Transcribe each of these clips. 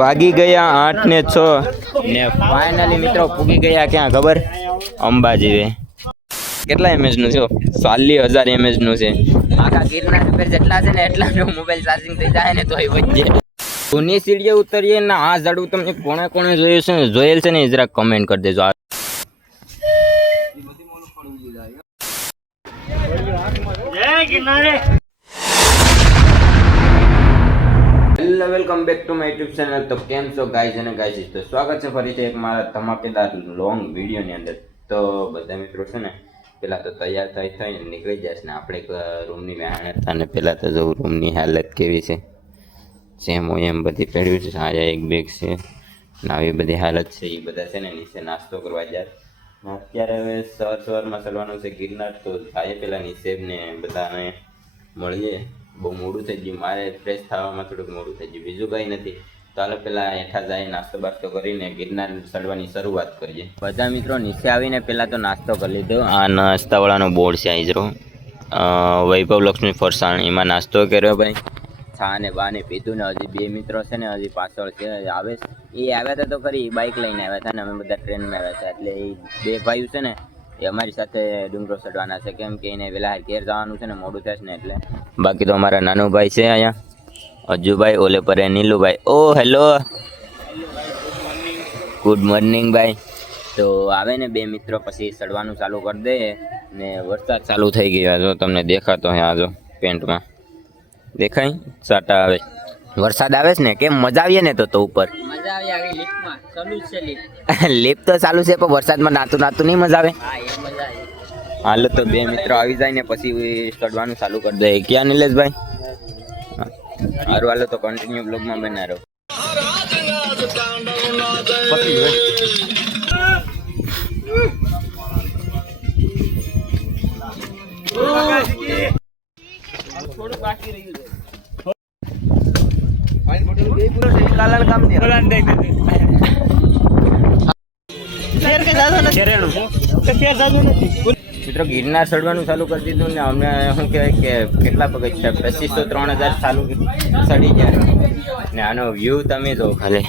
વાગી ગયા 8:06 ને ફાઇનલી મિત્રો પૂગી ગયા ક્યાં ખબર? અંબાજી. કેટલા એમએચ નું છે? 40,000 એમએચ નું છે. આખા ગિરનાર ઉપર જેટલા છે ને એટલા નો મોબાઈલ ચાર્જિંગ થઈ જાય ને તોય વધે. જૂની સીડીએ ઉતરીએ ને આ ઝાડું તમને કોણે કોણે જોયેલ છે ને જરાક કમેન્ટ કરી દેજો. Hello, welcome back to my YouTube channel. તો કેમ છો ગાઈઝ અને ગાઈઝ? તો સ્વાગત છે ફરીથી એક મારા ધમાકેદાર લોંગ વિડીયોની અંદર. તો બધા મિત્રો છે ને પહેલાં તો તૈયાર થઈને નીકળી જશે ને આપણે એક રૂમની બહાર હતા ને પહેલાં તો જો રૂમની હાલત કેવી છે, સેમ હોય એમ બધી પડ્યું છે. આ એક બેગ છે ને આવી બધી હાલત છે. એ બધા છે ને નીચે નાસ્તો કરવા જાય. અત્યારે હવે સવારમાં ચડવાનું છે ગિરનાર. તો જાય પહેલાં નીચે ને બધાને મળીએ. બહુ મોડું થઈ ગયું, મારે ફ્રેશ થવામાં થોડુંક મોડું થઈ ગયું, બીજું કંઈ નથી. ચાલો પહેલાં હેઠા જાય નાસ્તો બાસ્તો કરીને ગિરનાર ચડવાની શરૂઆત કરીએ. બધા મિત્રો નીચે આવીને પહેલાં તો નાસ્તો કરી લીધો. આ નાસ્તાવાળાનો બોર્ડ છે આઈજરો, વૈભવ લક્ષ્મી ફરસાણ, એમાં નાસ્તો કર્યો ભાઈ. છા ને બા ને પીધું ને હજી બે મિત્રો છે ને હજી પાછળ છે આવે. એ આવ્યા હતા તો ખરી, બાઇક લઈને આવ્યા હતા ને અમે બધા ટ્રેનમાં આવ્યા હતા. એટલે એ બે ભાઈઓ છે ને એ અમારી સાથે ડુંગરો ચડવાના છે, કેમ કે એને વહેલા ઘેર જવાનું છે ને મોડું થશે ને એટલે. બાકી તો અમારા નાનું ભાઈ છે અહીંયા અજુભાઈ, ઓલે પરે નીલુભાઈ. ઓ હેલો, ગુડ મોર્નિંગ ભાઈ. તો આવે ને બે મિત્રો પછી ચડવાનું ચાલુ કરી દે ને વરસાદ ચાલુ થઈ ગયો. જો તમને દેખાતો હે, આ જો પેન્ટમાં દેખાય સાટા આવે. વરસાદ આવે છે ને કેમ મજા આવીએ ને તો ઉપર મજા આવી. લિફ્ટમાં ચાલુ છે, લિફ્ટ તો ચાલુ છે પણ વરસાદમાં નાતું નહીં મજા આવે. હા એ મજા આવી. હાલો તો બે મિત્રો આવી જાય ને પછી ચડવાનું ચાલુ કરી દે. ક્યાં નિલેશભાઈ? સારું હાલો તો કન્ટિન્યુ બ્લોગમાં બના રહો. થોડું બાકી રહ્યું છે. મિત્રો ગિરનાર ચડવાનું ચાલુ કરી દીધું ને અમે શું કહેવાય કે કેટલા પગથિયા 2503,000 ચાલુ ચડી ગયા ને આનો વ્યૂ તમે જો ખાલી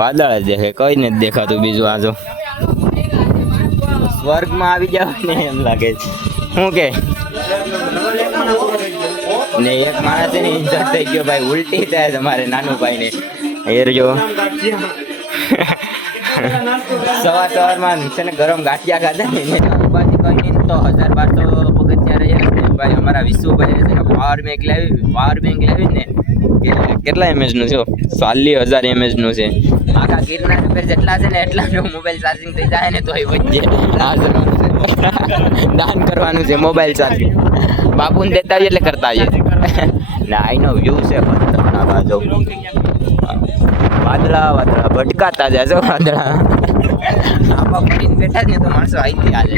વાદળ જ દેખાય, કઈ નથી દેખાતું બીજું. આ જો સ્વર્ગમાં આવી જાવ ને એમ લાગે છે. શું કે ને એક માણસ છે ને ઇન્જર થઈ ગયો ભાઈ, ઉલટી થાય છે અમારે નાનું ભાઈ ને. હેર જો સવારમાં છે ને ગરમ ગાંઠિયા ખાધા ને અંબાજી કહીને તો 1200 પગથિયા રહ્યા છે ભાઈ. અમારા વિશુભાઈ છે ને પાવર બેંક લાવી ને કેટલા એમએચ નું છે? 40,000 એમએચ નું છે. આખા ગિરનાર ઉપર જેટલા છે ને એટલા નો મોબાઈલ ચાર્જિંગ થઈ જાય ને તોય વધે. દાન કરવાનું છે મોબાઈલ ચાર્જિંગ, બાપુને દેતા આવીએ એટલે કરતા આવીએ. ના અહીંનો વ્યૂ છે ખતરનાક. બાજુ વાદળા ભટકાતા જાય છે વાદળા. આમાં પડીને બેઠા જ ને તો માણસો આઈથી હાલે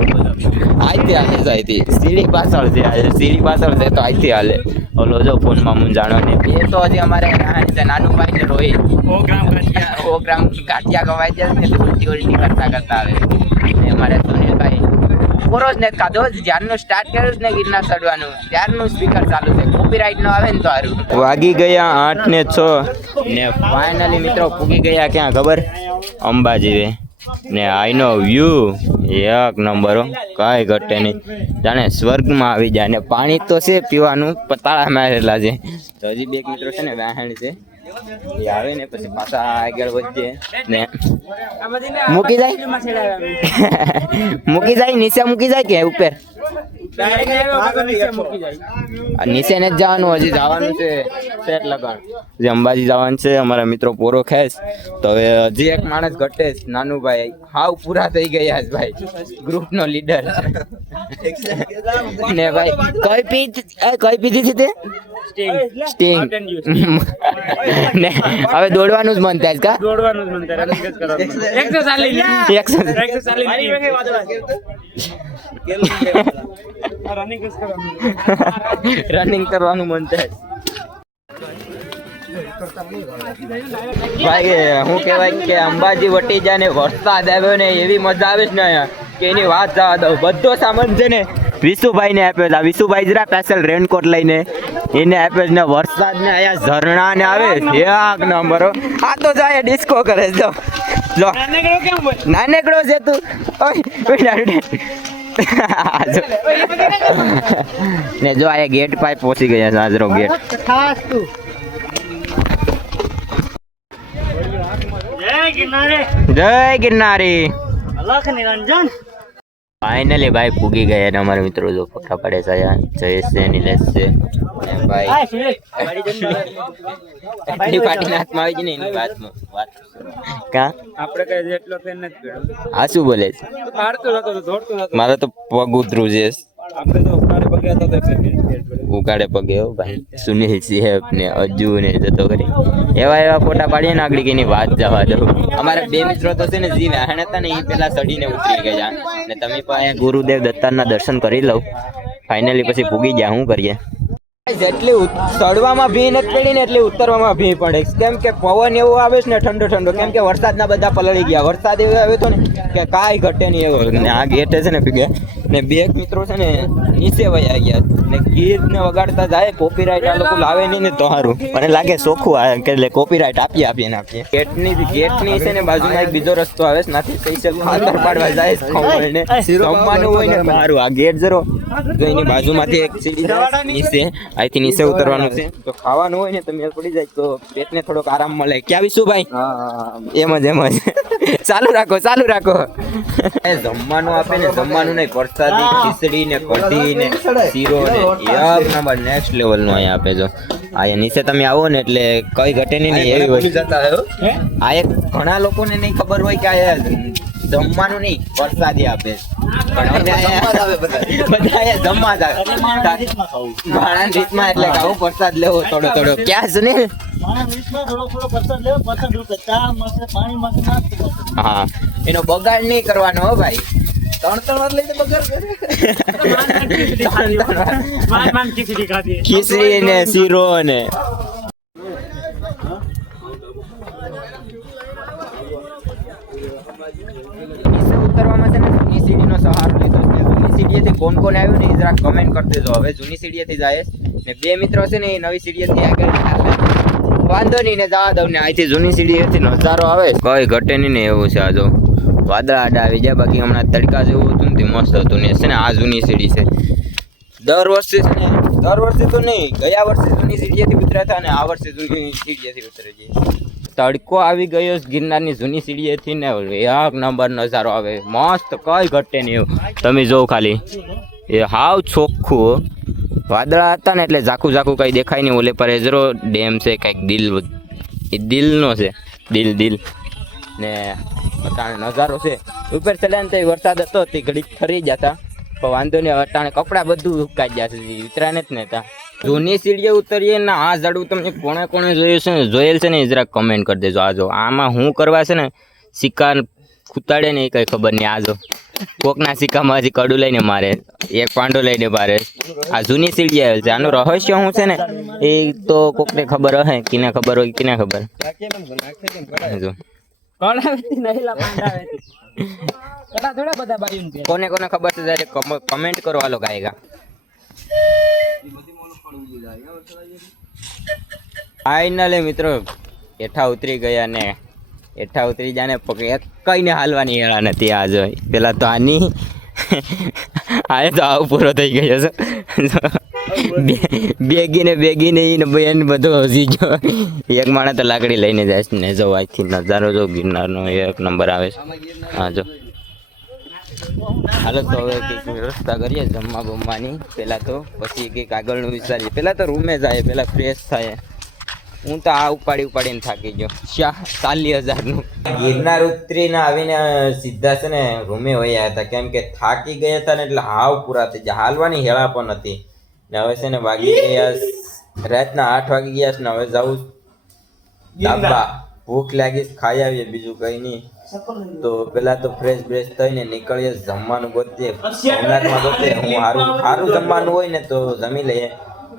સીડી પાછળ છે. સીડી પાછળ છે તો આઈથી હાલે. ઓલો જો ફોનમાં મૂંઝાણો ને એ તો હજી અમારે નાનું ભાઈ ને રોહિત પ્રોગ્રામ ગાંઠિયા ગવાઈ જાય ને ઉલટી કરતા આવે. અમારે સુનિલભાઈ પૂરો જ ને કાઢો, જ્યારનું સ્ટાર્ટ કર્યું ને ગિરનાર ચડવાનું ત્યારનું સ્પીકર ચાલુ છે. કોપીરાઇટ નો આવે ને તો સારું. વાગી ગયા 8:06 ને ફાઇનલી મિત્રો પૂગી ગયા ક્યાં ખબર? અંબાજી. ને આઈનો વ્યૂ એક નંબર, કાંઈ ઘટે નહીં, જાણે સ્વર્ગમાં આવી જાય. ને પાણી તો છે પીવાનું, પતાળા મારેલા છે. તો હજી બે મિત્રો છે ને વાહણ છે, એ આવે ને પછી પાછા આગળ વધીએ ને મૂકી જાય નીચે મૂકી જાય કે ઉપર નીચે ને જ જવાનું. હજી જવાનું છે સેટ લગાણ, જે અંબાજી જવાનું છે. અમારા મિત્રો પોરો ખેસ તો હવે હજી એક માણસ ઘટે છે, નાનું ભાઈ. હાવ પૂરા થઈ ગયા છે ભાઈ, ગ્રુપ નો લીડર ને ભાઈ. કઈ પીધી છે તે? સ્ટિંગ. ને હવે દોડવાનું જ મન થાય કા? દોડવાનું જ મન થાય, રનિંગ કરવાનું મન થાય ભાઈ. શું કહેવાય કે અંબાજી વટી જાય ને વરસાદ આવ્યો ને એવી મજા આવે છે ને અહીંયા કે એની વાત જવા દઉં. બધો સામાન છે ને વિશુભાઈ ને આપ્યો હતા. વિશુભાઈ જરા સ્પેશિયલ રેનકોટ લઈને એને આપે છે ને વરસાદ ને અહીંયા ઝરણા ને આવે એક નંબર હો. આ તો જાય ડિસ્કો કરે જો જો નાનેકડો છે તું ઓય ને જો આ ગેટ પાસે પહોંચી ગયા છે હાજરો ગેટ જય ગિરનારી ફાઇનલી ભાઈ પૂગી ગયા ને અમારા મિત્રો જો ફોટા પડે છે જયેશ છે નિલેશ છે અને ભાઈ એટલી પાર્ટી હાથમાં આવી જ નહીં એની વાતમાં વાત કા આપણે કઈ જેટલો ફેન નથી કર્યો આ શું બોલે છે મારતો નતો તો દોડતો નતો મારે તો પગ ઉતરું છે આપણે તો ઉકાળે પગે હતો તો ફેન ઉગાડે પગે હો ભાઈ સુનિલ સિંહ ને અજુ ને જતો કરી એવા ફોટા પાડીએ ને આગળ કઈની વાત જવા દો અમારા બે મિત્રો તો છે ને જે વાહન હતા ને એ પેલા ચડીને ઉતરી ગયા ને તમે પણ અહીંયા ગુરુદેવ દત્તાના દર્શન કરી લઉં ફાઇનલી પછી પૂગી ગયા શું કરીએ જેટલી ચડવામાં ભી નથી પડી ને એટલી ઉતરવામાં ભી પડે કેમ કે પવન એવો આવે છે ને ઠંડો ઠંડો કેમ કે વરસાદના બધા પલળી ગયા વરસાદ એવો આવ્યો હતો ને કે કાંઈ ઘટે નહીં એવો ને આ ગેટે છે ને ભીગે ને બે મિત્રો છે ને નીચે વયા ગયા ને ગીત ને વગાડતા જાય કોપીરાઇટ આ લોકો લાવે નહીં ને તો સારું મને લાગે ચોખ્ખું આવે કે એટલે કોપીરાઇટ આપીએ ગેટની છે ને બાજુમાં એક બીજો રસ્તો આવે છે નાથી સ્પેશિયલ ખાતર પાડવા જાય છે ખમણ ને જમવાનું હોય ને સારું આ ગેટ જરો તો એની બાજુમાંથી એક સીડી જાય નીચે અહીંથી નીચે ઉતરવાનું છે તો ખાવાનું હોય ને તો મેળ પડી જાય તો પેટને થોડોક આરામ મળે ક્યાં આવીશું ભાઈ એમ જ ચાલુ રાખો એ જમવાનું આપે ને જમવાનું નહીં પ્રસાદી ખીચડી ને કઢી ને શીરો ને એક નંબર નેક્સ્ટ લેવલ નું અહીંયા આપે જો અહીંયા નીચે તમે આવો ને એટલે કઈ ઘટે નહીં એવી વસ્તુ આ એક ઘણા લોકોને નહીં ખબર હોય કે આ જમવાનું નહીં પ્રસાદી આપે પણ બધા જમવા જ આવે ઘણા રીતમાં એટલે આવું પ્રસાદ લેવો થોડો ક્યાં સુનિલ હા એનો બગાડ નહીં કરવાનો હો ભાઈ 3 વાર લઈને બગાડ ખીચડી ને શીરો ને ઉતરવામાં છે ને જૂની સીડીનો સહારો લીધો છે જૂની સીડીએથી કોણ આવ્યું ને એ જરા કમેન્ટ કરી દેજો હવે જૂની સીડીએથી જાય ને બે મિત્રો છે ને એ નવી સીડીએથી આગળ વાંધો નહીં ને જવા દઉં ને અહીંથી જૂની સીડીએથી નજારો આવે કઈ ઘટે નહીં ને એવું છે આ જો વાદળા આડા આવી જાય બાકી હમણાં તડકા જેવું હતું ને મસ્ત હતું ને છે ને આ જૂની સીડી છે દર વર્ષે તો નહીં ગયા વર્ષે જૂની સીડીએથી ઉતર્યા હતા અને આ વર્ષે જૂની સીડીએથી ઉતરે છે તડકો આવી ગયો ગિરનારની જૂની સીડીએથી ને એક નંબર નજારો આવે મસ્ત કઈ ઘટે નહીં એવું તમે જો ખાલી એ હાવ ચોખ્ખું વાદળા હતા ને એટલે ઝાખું કઈ દેખાય નહીં ઓલે પર એજરો ડેમ છે કંઈક દિલનો છે દિલ ને નજારો છે ઉપર ચડ્યા ને વરસાદ હતો તે ઘડીક ફરી જતા પણ વાંધો નહીં અટાણે કપડાં બધું ઉકાઈ ગયા છે ઉતરા નથી ને તા જૂની સીડીએ ઉતરીએ ને આ ઝાડું તમને કોણે જોયેલ છે ને જરા કમેન્ટ કરી દેજો આજો આમાં હું કરવા છે ને સિક્કા ખૂતાડે ને એ કઈ ખબર નહીં આજો કોકના સિક્કામાં હજી કડું લઈને મારે એક પાંડો લઈને મારે આ જૂની સીડી આવેલ છે આનું રહસ્ય શું છે ને એ તો કોકને ખબર હશે કિને ખબર હોય કિને ખબર કોને ખબર છે જયારે કમેન્ટ કરો હાલો ગાયગા ફાઇનલી મિત્રો હેઠા ઉતરી ગયા ને હેઠા ઉતરી જાય ને પગ કઈ ને હાલવાની હેળા નથી આ જો પેલા તો આની આ તો આવું પૂરો થઈ ગયો છે બેગીને એને બેન બધું હજી જો એક માણસ તો લાકડી લઈને જાય છે ને જો અહીંથી નજારો જો ગિરનારનો એક નંબર આવે છે હા જો હાલો તો હવે કંઈક વ્યવસ્થા કરીએ જમવા બમવાની પહેલાં તો પછી કંઈક આગળનું વિચારીએ પહેલાં તો રૂમે જાય પહેલાં ફ્રેશ થાય હું તો આ ઉપાડીને થાકી ગયો 40,000નું ગિરનાર ઉતરીને આવીને સીધા છે ને રૂમે વયા હતા કેમ કે થાકી ગયા હતા ને એટલે હાવ પૂરા થઈ ગયા હાલવાની હેળા પણ નથી ને હવે છે ને વાગી ગયા રાતના 8 વાગી ગયા છે ને હવે જાઉં ડાબા ભૂખ લાગી ખાઈ આવીએ બીજું કંઈ નહીં તો પેલા તો ફ્રેશ બ્રેશ થઈને નીકળીએ જમવાનું ગોતીએ સોમનાથમાં ગોતીએ હું સારું જમવાનું હોય ને તો જમી લઈએ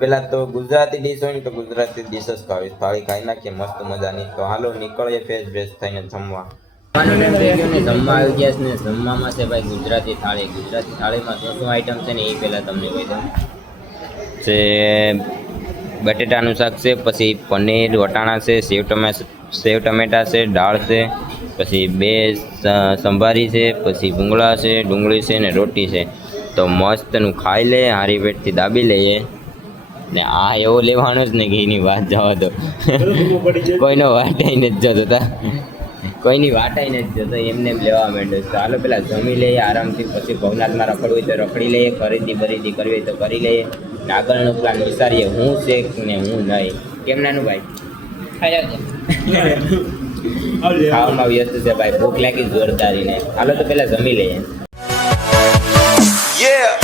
પેલા તો ગુજરાતી ડીશ હોય ને તો ગુજરાતી ડીશ જ ખાવી થાળી ખાઈ નાખીએ મસ્ત મજાની તો હાલો નીકળીએ ફ્રેશ બ્રેશ થઈને જમવા જમવા આવી ગયા છે ને જમવામાં છે ભાઈ ગુજરાતી થાળીમાં શું શું આઈટમ છે ને એ પહેલાં તમને કહી દઉં છે બટેટાનું શાક છે, પછી પનીર વટાણા છે, સેવ ટમેટા છે, દાળ છે, પછી 2 સંભારી છે, પછી ભૂંગળા છે, ડુંગળી છે ને રોટી છે. તો મસ્તનું ખાઈ લે, હારી પેટથી દાબી લઈએ. ને આ એવો લેવાનો જ ને કે એની વાત જવા દો. કોઈનો વાટાઈ નથી જતો તા, કોઈની વાટાઈ નથી જતો, એમને એમ લેવા માંડ્યો. તો હાલો પેલા જમી લઈએ આરામથી, પછી ભવનાથમાં રખડવું હોય તો રખડી લઈએ, ખરીદી કરવી હોય તો કરી લઈએ. ને આગળનો પ્લાન વિચારીએ હું છે ને હું નહીં. કેમ નાનું ભાઈ? ખાવામાં વ્યસ્ત છે ભાઈ, ભૂખ લાગી જોરદારીને. હાલો તો પેલા જમી લઈએ. Yeah.